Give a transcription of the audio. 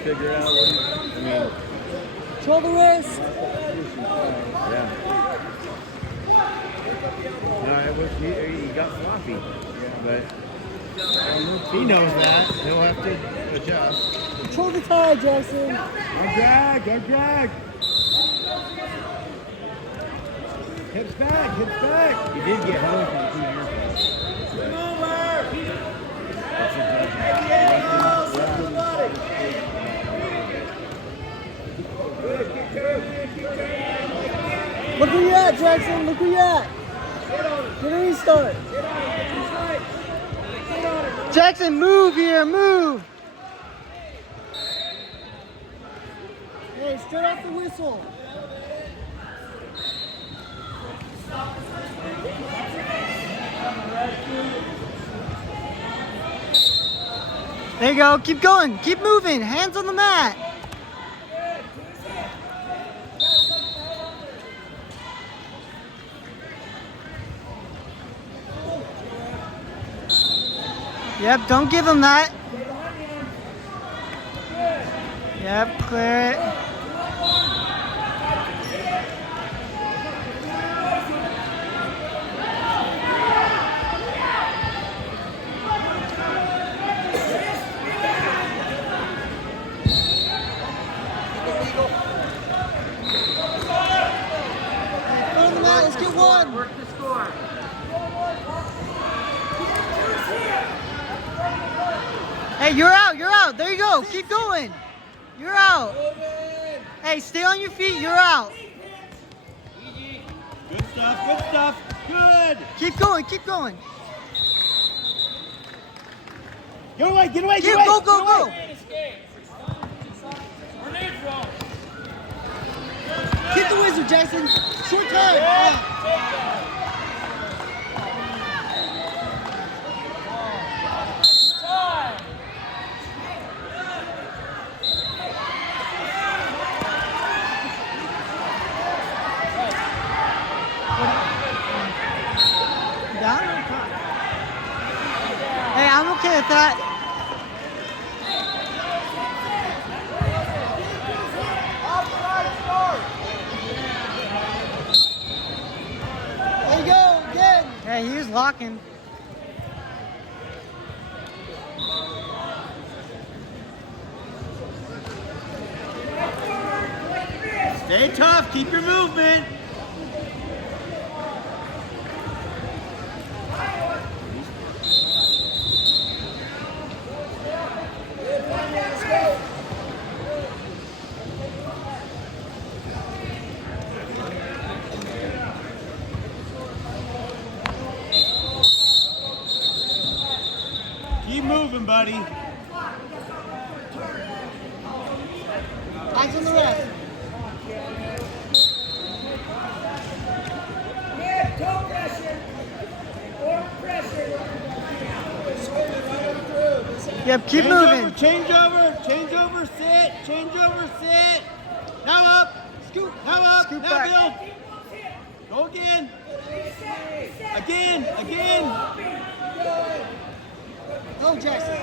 figure out what I mean. Control the wrist. Yeah. No, it was, he got sloppy. But he knows that. He'll have to adjust. Control the tie, Jaxon. Go drag. Hips back. He did get home from 2 years ago. Look where you at, Jaxon. Look where you at. Get a restart. Jaxon, move here, move. Hey, straight off the whistle. There you go. Keep going. Keep moving. Hands on the mat. Yep, don't give him that. Yep, clear it. Let's get one. Work the score. Hey, you're out. There you go. Keep going. You're out. Hey, stay on your feet. You're out. Good stuff. Good. Keep going. Get away. Go. Keep the wizard, Jaxon. Short time. Down? Hey, I'm okay with that. There you go, again. Hey, he was locking. Stay tough. Keep your movement. Keep moving, buddy. Eyes on the rest. Toe pressure. Or pressure. Yep, keep moving. Change over, sit. Now up. Scoot. Now up. Scoot now back. Bill. Go again. Again. Oh, Jaxon.